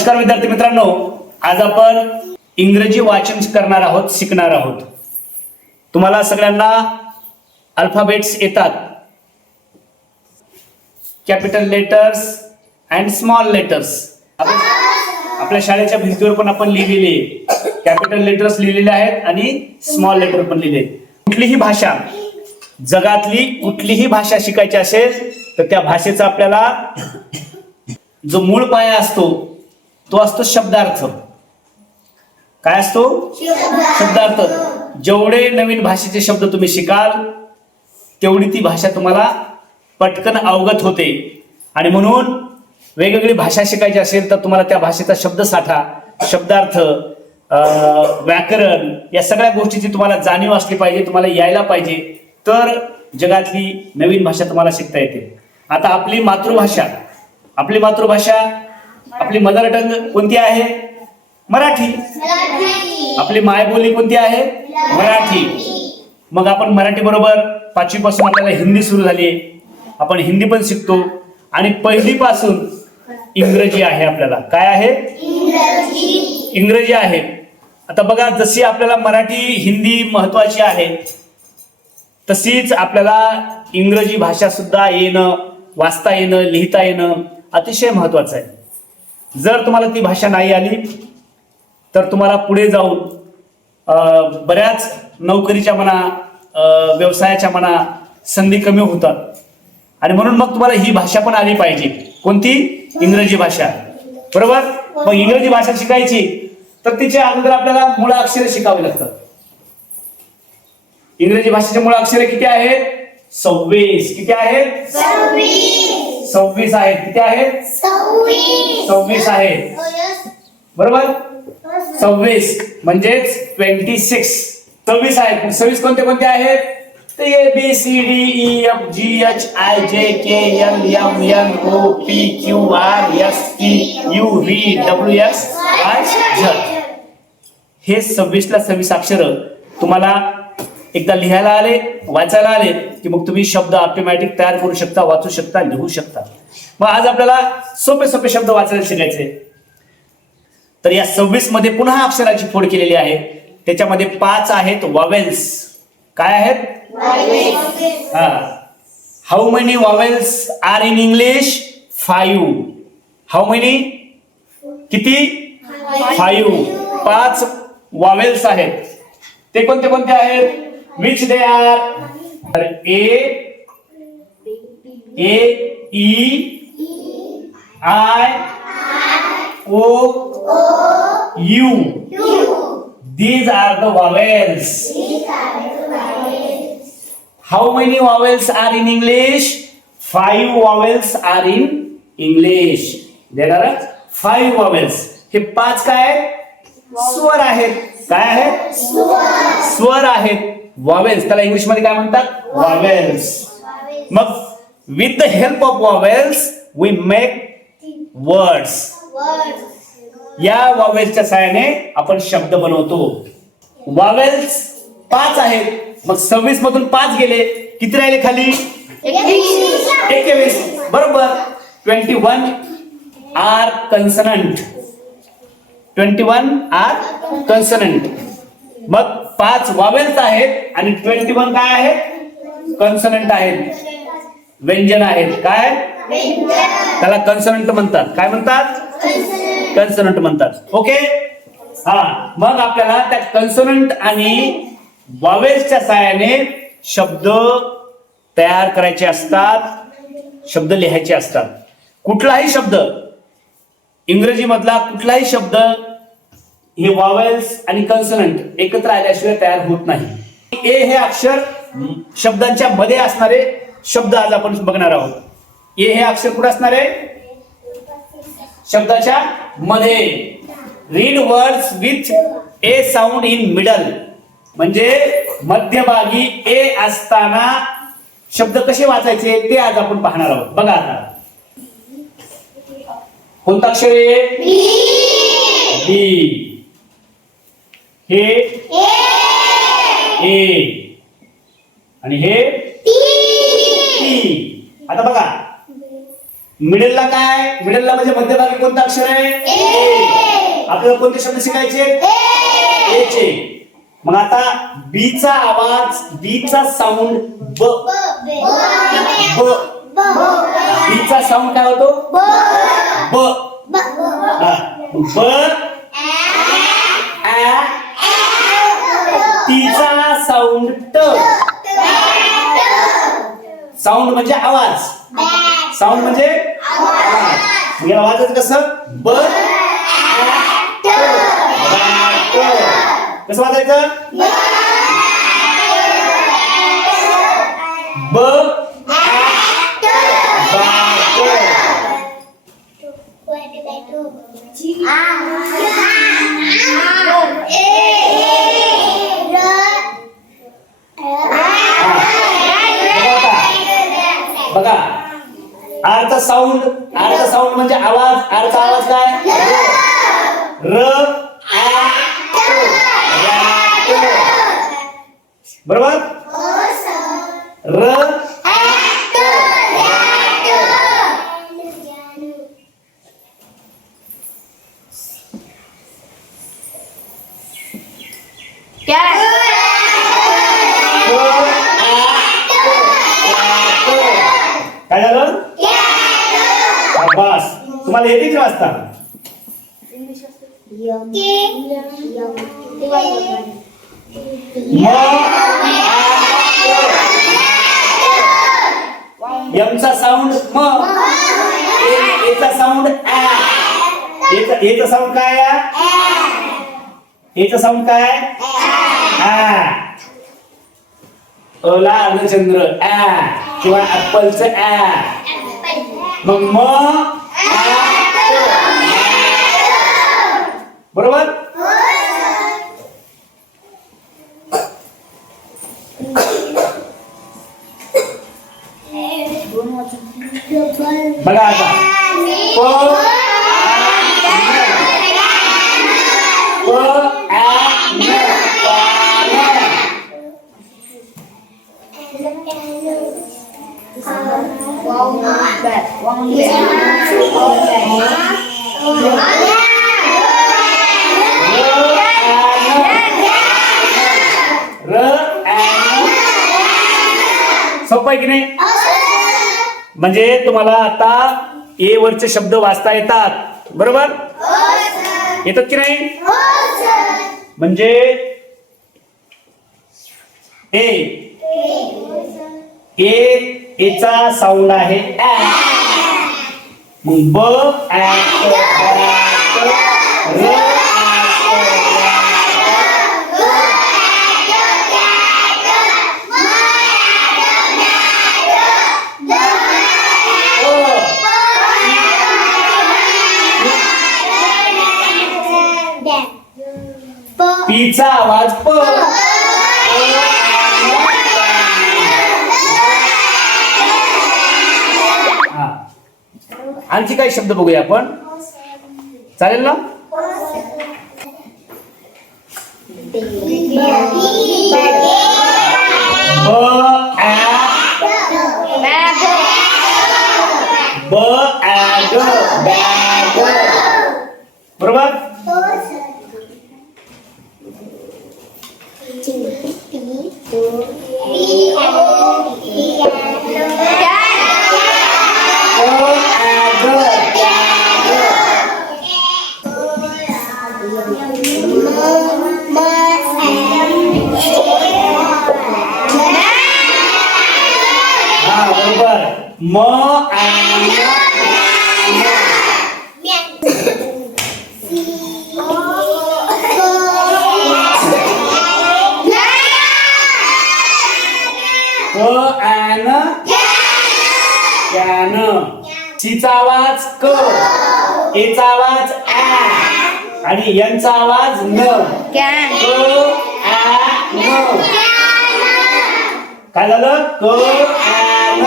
नमस्कार विद्यार्थी मित्रांनो आज आपण इंग्रजी वाचन करणार आहोत शिकणार आहोत. तुम्हाला सगळ्यांना अल्फाबेट्स येतात. Capital letters and small letters आपल्या शाळेच्या भिंतीवर पण आपण लिहिलेले कॅपिटल लेटर्स लिहिलेले आहेत आणि स्मॉल लेटर पण लिहिले कुठलीही भाषा जगातली कुठलीही भाषा शिकायची असेल तर त्या भाषेचा आपल्याला जो मूळ पाया असतो तो असतो शब्दार्थ. काय असतो? शब्दार्थ. जेवढे नवीन भाषेचे शब्द तुम्ही शिकाल तेवढी ती भाषा तुम्हाला पटकन अवगत होते. आणि म्हणून वेगवेगळी भाषा शिकायची असेल तर तुम्हाला त्या भाषेचा शब्दसाठा शब्दार्थ व्याकरण या सगळ्या गोष्टीची तुम्हाला जाणीव असली पाहिजे तुम्हाला यायला पाहिजे तर जगातली नवीन भाषा तुम्हाला शिकता येते. आता आपली मातृभाषा आपली मातृभाषा आपली मदर टंग कोणती आहे? मराठी. आपली मायबोली कोणती आहे? मराठी. मग आपण मराठी बरोबर पाचवी पासून आपल्याला हिंदी सुरू झाली. आपण हिंदी पण शिकतो. आणि पहिलीपासून इंग्रजी आहे आपल्याला. काय आहे? इंग्रजी आहे. आता बघा जशी आपल्याला मराठी हिंदी महत्वाची आहे तशीच आपल्याला इंग्रजी भाषा सुद्धा येणं वाचता येणं लिहिता येणं अतिशय महत्वाचं आहे. जर तुम्हाला ती भाषा नाही आली तर तुम्हाला पुढे जाऊन अं, बऱ्याच नोकरीच्या म्हणा व्यवसायाच्या म्हणा संधी कमी होतात. आणि म्हणून मग तुम्हाला ही भाषा पण आली पाहिजे. कोणती? इंग्रजी भाषा. बरोबर? मग इंग्रजी भाषा शिकायची तर तिच्या अगोदर आपल्याला मुळ अक्षरे शिकावी लागतात. इंग्रजी भाषेचे मुळ अक्षरे किती आहेत? सव्वीस. किती आहेत? सव्वीस आहेत. किती आहेत? सव्वीस. आहेत. बरोबर? सव्वीस. म्हणजेच ट्वेंटी सिक्स सव्वीस आहेत. सव्वीस कोणते कोणते आहेत? ते A B C D E F G H I J K L M N O P Q R S T U V W X I Z हे सव्वीसला सव्वीस अक्षर. तुम्हाला एकदा लिहायला आले वाचायला आले की मग तुम्ही शब्द ऑटोमॅटिक तयार करू शकता वाचू शकता लिहू शकता. मग आज आपल्याला सोपे सोपे शब्द वाचायला शिकायचे. तर या सव्वीसमध्ये पुन्हा अक्षराची फोड केलेली आहे. त्याच्यामध्ये पाच आहेत वॉवेल्स काय आहेत? हा. How many vowels are in English five how many किती? फाईव्ह पाच वॉवेल्स आहेत. ते कोणते कोणते आहेत? Which they are A A E I O U these are the vowels how many vowels are in english five vowels are in english there are five vowels हे पाच काय आहेत स्वर आहेत काय आहेत स्वर आहेत वॉवेल्स त्याला इंग्लिशमध्ये काय म्हणतात? वॉवेल्स मग with the help of vowels we make words या वॉवेल्सच्या सहाय्याने आपण शब्द बनवतो. वॉवेल्स पाच आहेत. मग सव्वीस मधून पाच गेले. किती राहिले खाली? एकवीस. बरोबर. Twenty one are consonant twenty one are consonant मग पाच वावेल्स आहेत आणि ट्वेंटी वन काय आहे कन्सनंट आहेत. व्यंजन आहेत. काय? त्याला कन्सनंट म्हणतात. काय म्हणतात? कन्सनंट म्हणतात. ओके? हा. मग आपल्याला त्या कन्सनंट आणि वॉवेल्सच्या सहाय्याने शब्द तयार करायचे असतात शब्द लिहायचे असतात. कुठलाही शब्द इंग्रजी मधला कुठलाही शब्द हे वावेल्स आणि कन्सनंट एकत्र आल्याशिवाय तयार होत नाही. ए हे अक्षर शब्दांच्या मध्ये असणारे शब्द आज आपण बघणार आहोत. ए हे अक्षर कुठे असणार? आहे शब्दाच्या मध्ये. Read words with A sound in middle म्हणजे मध्यभागी ए असताना शब्द कसे वाचायचे ते आज आपण पाहणार आहोत. बघा आता. कोणता अक्षर आहे बी हे ए आणि हे टी आता बघा. मिडलला काय? मिडलला म्हणजे मध्यभागी कोणतं अक्षर आहे. आपल्याला कोणते शब्द शिकायचे? A चे. मग आता B चा आवाज B चा साऊंड ब. ब B चा साऊंड काय होतो? ब. हा. ब. तिचा साऊंड ट साऊंड म्हणजे आवाज. साऊंड म्हणजे आवाज. वाजायचं कसं? ब. कसं वाजायचं? ब. साऊंड आरचा साऊंड म्हणजे आवाज? आरचा आवाज काय? र. बरोबर? येते किती वाजता म एमचा साऊंड म ए- एचा साऊंड आ एचा एचा साऊंड काय आहे एचा साऊंड काय आ अला अर्धचंद्र आ किंवा ऍपलचं आ मग म आ, बरोबर बघा आता प प आ न पान. र सोपं आहे की नाही? म्हणजे तुम्हाला आता ए वरचे शब्द वाचता येतात. बरोबर? येतात की नाही? म्हणजे ए. ए एचा साऊंड आहे मग ब पीचा आवाज प हा. आणखी काही शब्द बघूया आपण. चालेल ना? ब ब बरोबर? ब ऍ, ग, सीचा आवाज क. एचा आवाज ऍ आणि यांचा आवाज न. काय झालं? क ऍ, न,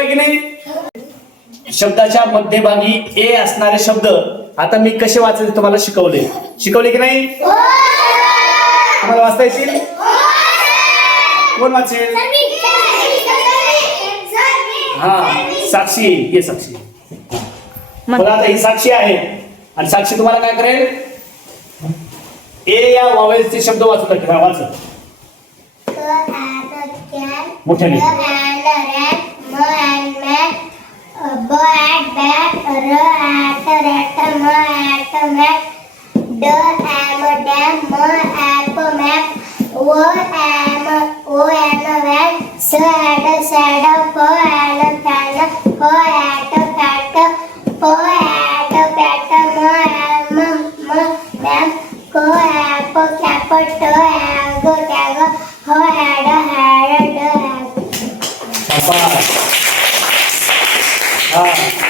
आहे की नाही? शब्दाच्या मध्यभागी ए असणारे शब्द आता मी कसे वाचायचे तुम्हाला शिकवले. शिकवले की नाही? तुम्हाला वाचता येतील? कोण वाचेल? हा साक्षी. ये साक्षी. बघा आता ही साक्षी आहे. आणि साक्षी तुम्हाला काय करेल? ए या वॉवेल्सचे शब्द and mat, b at bat, r at rat, m at mat, d am dam, m at map, o am o and van, s at saddle, p and fan, p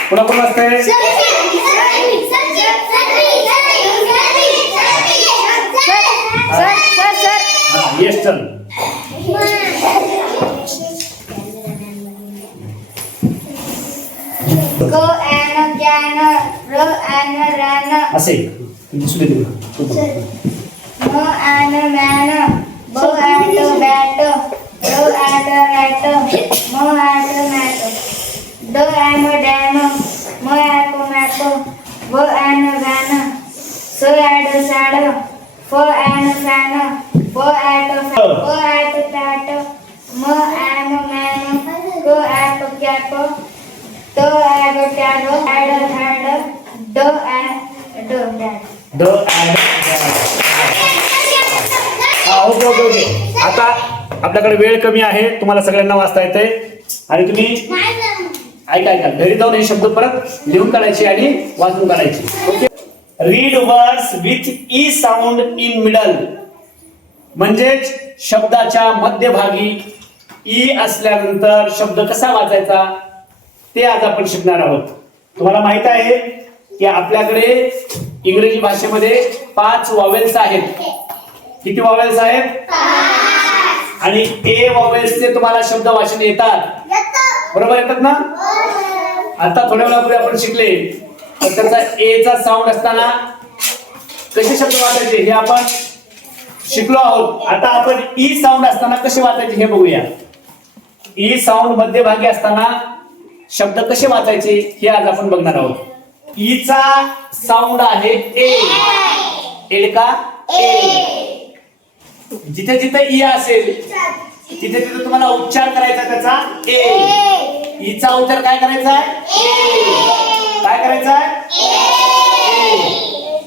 पुन्हा कोण वाचतंय हा येस चल Go and piano, row and run, असे दिसू दे तुला. तू बघ. mo and man, bow and bat, row and rat, mo and mat, do and dam, hand, and and okay okay okay. आता आपल्याकडे वेळ कमी आहे. तुम्हाला सगळ्यांना वाचता येते आणि तुम्ही ऐका ऐका. घरी जाऊन हे शब्द परत लिहून काढायचे आणि वाचून काढायचे. Okay? Read words with E sound in middle म्हणजेच शब्दाच्या मध्यभागी ई असल्यानंतर शब्द कसा वाचायचा ते आज आपण शिकणार आहोत. तुम्हाला माहीत आहे की आपल्याकडे इंग्रजी भाषेमध्ये पाच वॉवेल्स आहेत. किती वॉवेल्स आहेत? आणि ए वॉवेल्सचे तुम्हाला शब्द वाचन येतात. बरोबर येतात ना? आता थोड्या वेळापूर्वी आपण शिकले. तर त्याचा ए चा साऊंड असताना कसे शब्द वाचायचे हे आपण शिकलो आहोत. आता आपण ई साऊंड असताना कसे वाचायचे हे बघूया. ई साऊंड मध्यभागी असताना शब्द कसे वाचायचे हे आज आपण बघणार आहोत. ई चा साऊंड आहे ए. एल का? ए. जिथे जिथे ई असेल तिथे तिथे तुम्हाला उच्चार करायचा त्याचा ए. ईचा उच्चार काय करायचा आहे? ए. काय करायचा आहे?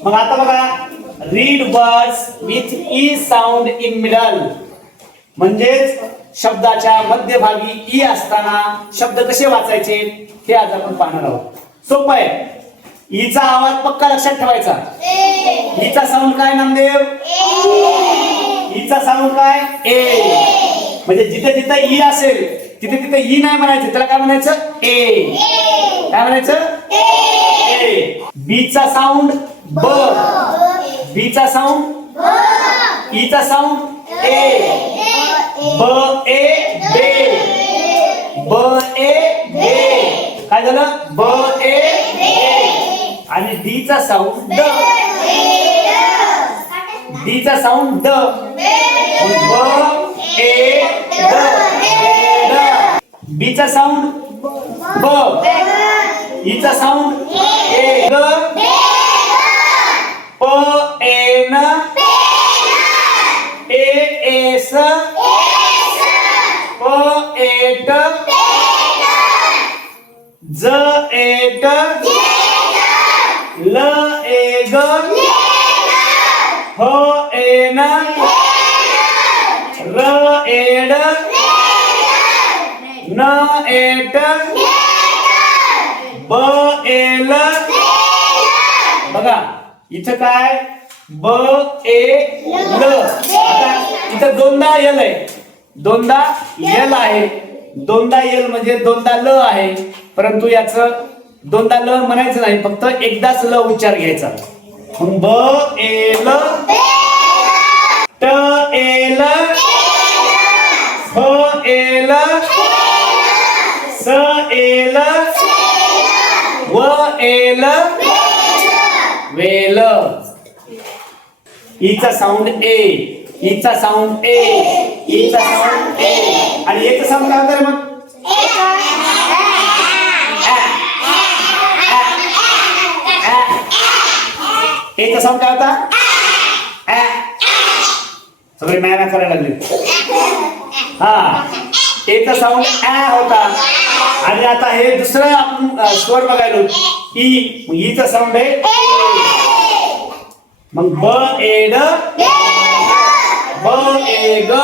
मग आता बघा read words with E sound in middle म्हणजेच शब्दाच्या मध्यभागी ई असताना शब्द कसे वाचायचे हे आज आपण पाहणार आहोत. सोपं आहे. ईचा आवाज पक्का लक्षात ठेवायचा. ईचा साऊंड काय नामदेव? ईचा साऊंड काय? ए. म्हणजे जिथे जिथे ई असेल तिथे तिथे ई नाही म्हणायचं त्याला काय म्हणायचं? ए. काय म्हणायचं? ए. बीचा साऊंड ब. बीचा साऊंड ईचा साऊंड ए. ब ए बे. ब ए बे. काय झालं ब ए बे. आणि डीचा साऊंड ड डीचा साऊंड ड ब ए ड ड बीचा साऊंड ब ईचा साऊंड ए ग. प ए न ए एस प ए ट ज ए ट ल ए ग. ह ए न. र ए ड. न ए ट. ब ए ल. बघा इथं काय? ब ए ल. आता इथं दोनदा एल आहे. दोनदा एल आहे. दोनदा एल म्हणजे दोनदा ल आहे. परंतु याच दोनदा ल म्हणायचं नाही फक्त एकदाच ल उच्चार घ्यायचा. ब एल ट एल फ एल स एल व एल वेल ईचा साऊंड ए ईचा साऊंड ए ईचा साऊंड ए आणि याचं सांग काय होतं रे मग? एचं साऊंड काय होता ऍ. सगळे मॅना करायला लागले. हा. एचा साऊंड ॲ होता. आणि आता हे दुसरं आपण स्वर बघायलो. ई. मग ईचा साऊंड आहे मग ब ए ड. ब ए ग.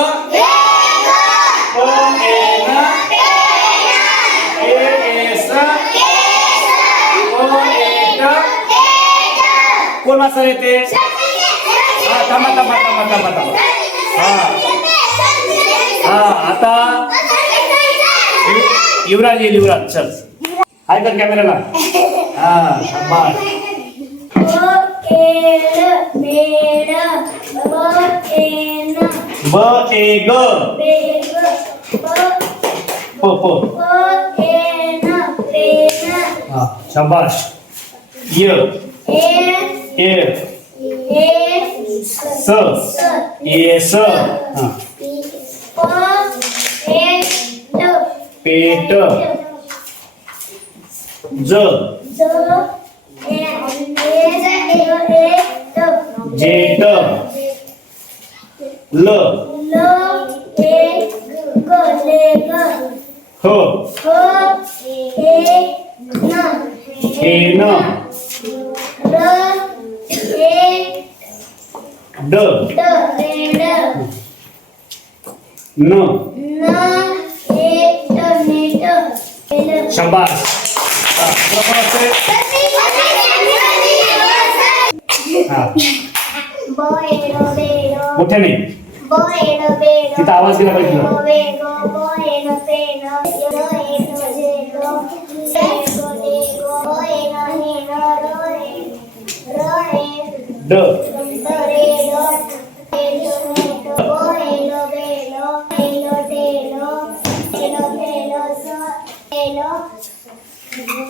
कोण वाचर येते हा थांबा थांबा थांबा थांबा थांबा. हा हा आता युवराज येईल युवराज. चल. हाय कर कॅमेराला हा शाबास. ब ए ग. प प. हा शाबाश य. ए स ए स हा पेट ज जेट ल ह ए न ड न शाबास हा, तुला कोण वाचतंय? हा मोठ्याने तिथं आवाज दिला पाहिजे ड.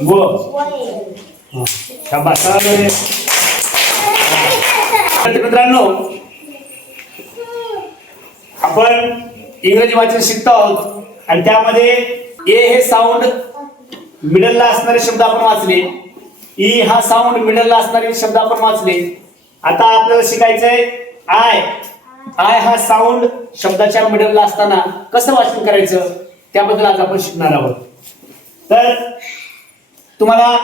व. मित्रांनो आपण इंग्रजी वाचन शिकतो आहोत आणि त्यामध्ये ए हे साऊंड मिडलला असणारे शब्द आपण वाचले. ई हा साऊंड मिडलला असणारे शब्द आपण वाचले. आता आपल्याला शिकायचंय आय. आय हा साऊंड शब्दाच्या मिडलला असताना कसं वाचन करायचं? त्याबद्दल आज आपण शिकणार आहोत. तर तुम्हाला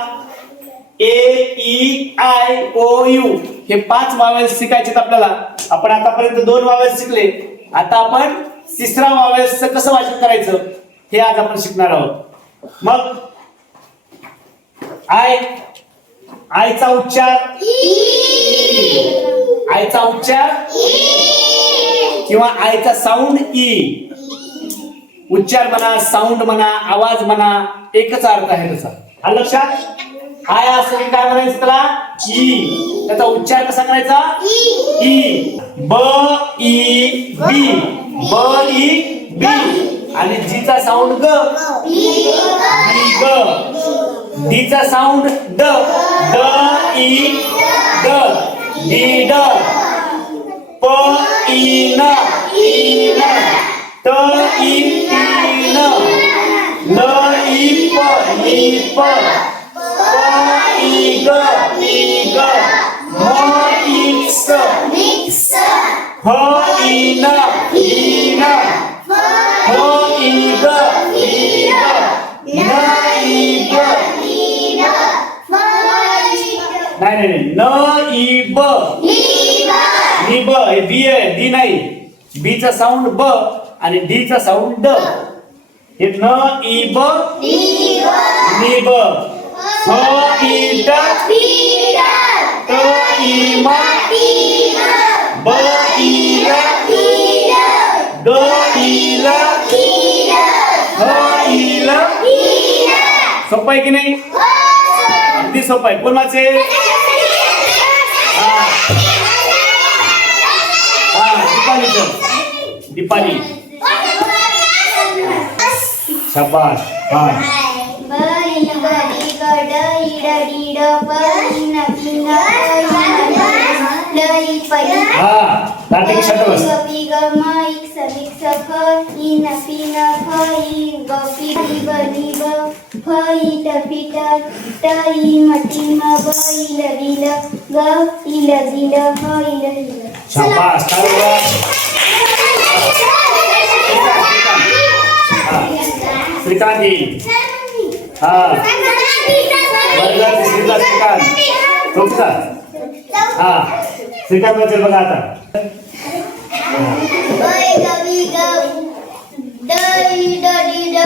A E I O U हे पाच वावेल शिकायचे आपल्याला. आपण आतापर्यंत दोन वावेल शिकले. आता आपण तिसरा वावेल्स कसं वाचन करायचं? हे आज आपण शिकणार आहोत. मग आय आयचा उच्चार? आयचा उच्चार? किंवा आयचा साऊंड ई. उच्चार म्हणा साऊंड म्हणा आवाज म्हणा एकच अर्थ आहे त्याचा. हा लक्षात? आय असं काय म्हणायचं त्याला? ई. त्याचा उच्चार कसा करायचा? ई. ब ई बी. ब ई बी. आणि जीचा साऊंड ग. ग. डीचा साऊंड ड. ड ई ड. डी ड प ई न. ई न. त ई न. न ई प ई प. प ई ग ई ग. म ई स. ह ई न. ई नाही नाही. न ई ब. नी ब. हे बी आहे डी नाही. बी चा साऊंड ब आणि डी चा साऊंड ड. हे न ई ब. नी ब. ह ई ड. त ई म. ब. ई ल ड. ई ल. ह ई ल. सोपं आहे की नाही? अगदी सोपं आहे. कोण वाचेल? दीपाली. दीपाली शाबाश हा. बरी बरी हा कार्तिक शांत बस गपी ग माईक सबिक सफ इन पिन फई गपी ब निब फई टपी टई मटी म ब इल बिल ग इल बिल ह इल बिल शाबाश काय बोलला? श्रीकांत येईल हा वर्गात तिसरीला श्रीकांत चौथीला हा श्रीकांत बद्दल बघा आता Bơi gà bi gà Đây đà đi đà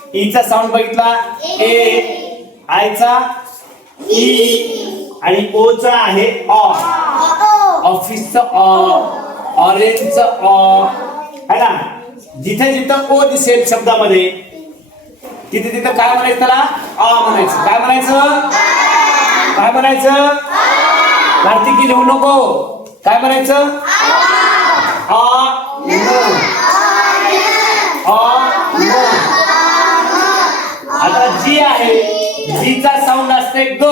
Icha sound बघितला? ए आयचा? ई आणि ओचा आहे ऑ ऑफिसचं ऑ ऑरेंजचं ऑ है ना? जिथे जिथं ओ दिसेल शब्दामध्ये तिथे तिथं काय म्हणायचं त्याला? आ म्हणायचं. काय म्हणायचं? काय म्हणायचं? कार्तिकी लिहू नको. काय म्हणायचं? आ न साऊंड असते ग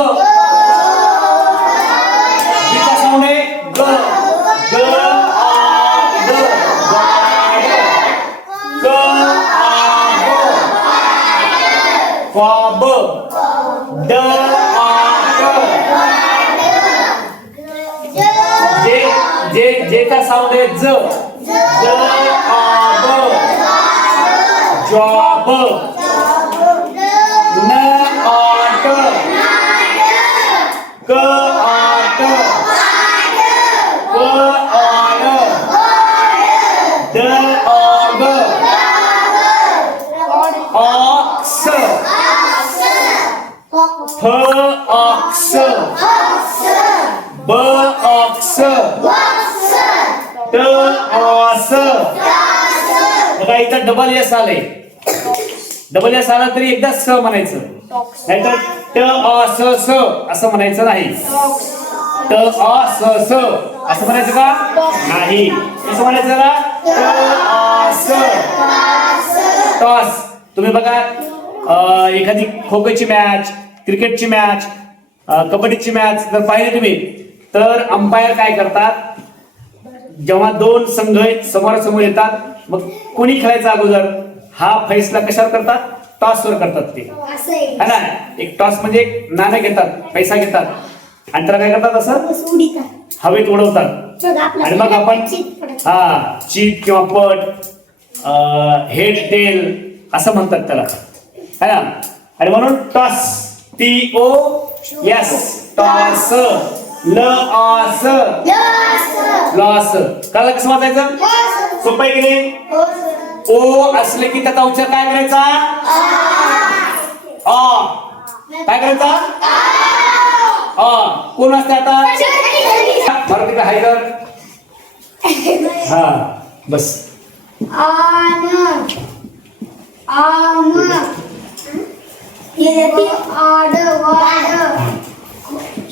जीचा साऊंड आहे ग ग आ ग गाड. क आ ब क्वाब ड आ क जे जे जे का साऊंड आहे ज ज ऑस बघा इथं डबल एस आलंय. डबल एस आला तरी एकदा स म्हणायचं. नाहीतर ट अ स स असं म्हणायचं नाही. ट अ स स असं म्हणायचं का? नाही. कसं म्हणायचं ट अ स. टॉस. तुम्ही बघा एखादी खो खोची मॅच क्रिकेटची मॅच कबड्डीची मॅच जर पाहिली तुम्ही तर अंपायर काय करतात? जेव्हा दोन संघ समोरासमोर येतात मग कोणी खेळायचा अगोदर? हा फैसला कशावर करतात? टॉसवर करतात ते. है ना? एक टॉस म्हणजे एक नाणं घेतात पैसा घेतात. आणि त्याला काय करतात असं? हवेत उडवतात. आणि मग आपण हा चीत किंवा पट हेड टेल असं म्हणतात त्याला. है ना? आणि म्हणून toss T O S toss. ल ऑस लॉस कळलं कसं वाचायचं? सोपं आहे की नाही? ओ असले की त्याचा उच्चार काय करायचा? अ. काय करायचा? अ. कोण असते आता? मराठीकडे हाय कर हा बस. आन. आम. येती आड वाड.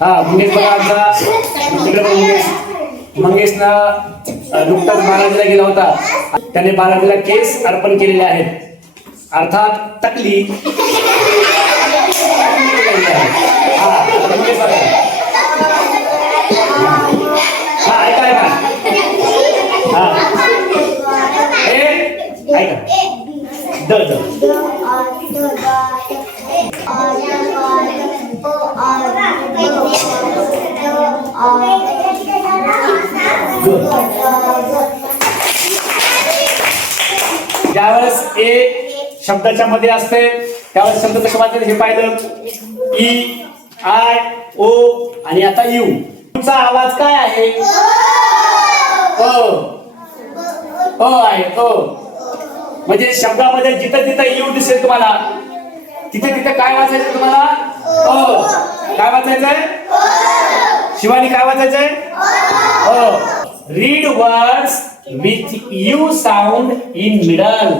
हा उमेश पगारचा तिकडे नुकताच बारावीला गेला होता त्याने बारावीला केस अर्पण केलेले आहेत अर्थात तकली द ज्यावेळेस ए शब्दाच्या मध्ये असते त्यावेळेस शब्द कसं वाचेल हे पाहिलं. ई आय ओ आणि आता यू. तुमचा आवाज काय आहे? अ अ आहे अ म्हणजे शब्दामध्ये जिथं जिथं यू दिसेल तुम्हाला. तिथे तिथे काय वाचायचं तुम्हाला? अ काय वाचायचंय? शिवानी काय वाचायचंय? अ read words with U sound in middle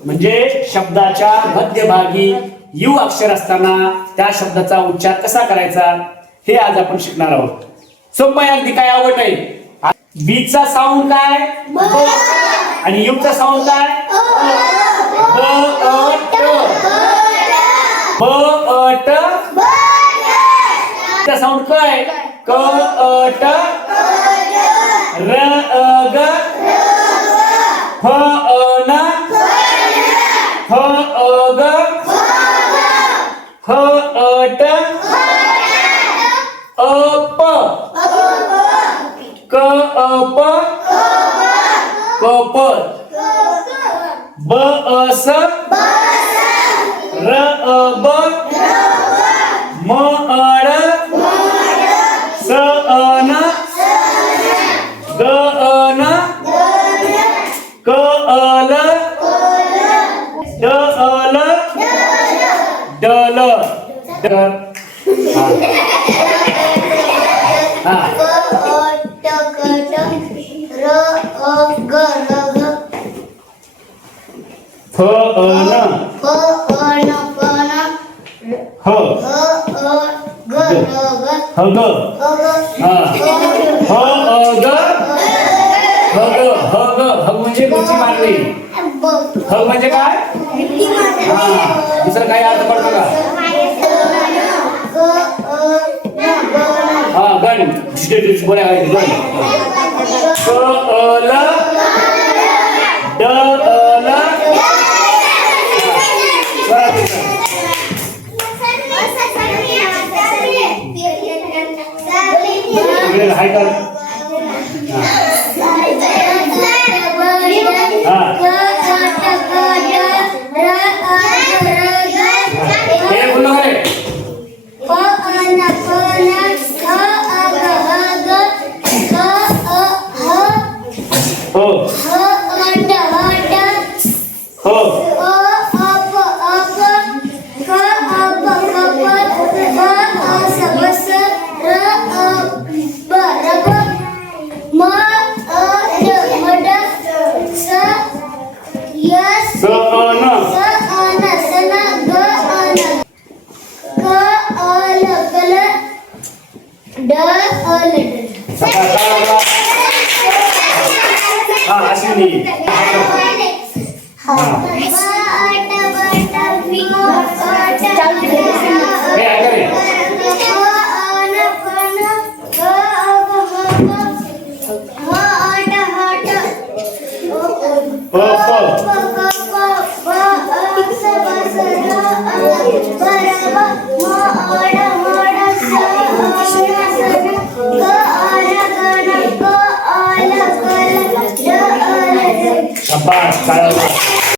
म्हणजे शब्दाच्या मध्यभागी यू अक्षर असताना त्या शब्दाचा उच्चार कसा करायचा हे आज आपण शिकणार आहोत. सोपं आहे अगदी काय आवड आहे बीचा साऊंड काय. आणि यू चा साऊंड काय? ब अ ट. साऊंड काय? क अ ट र अ ग गुची मारली ह म्हणजे काय? हा. दुसरं काही अर्थ पडतो का? हा गण. बोला काय गण. क ल ड ल. हाय कर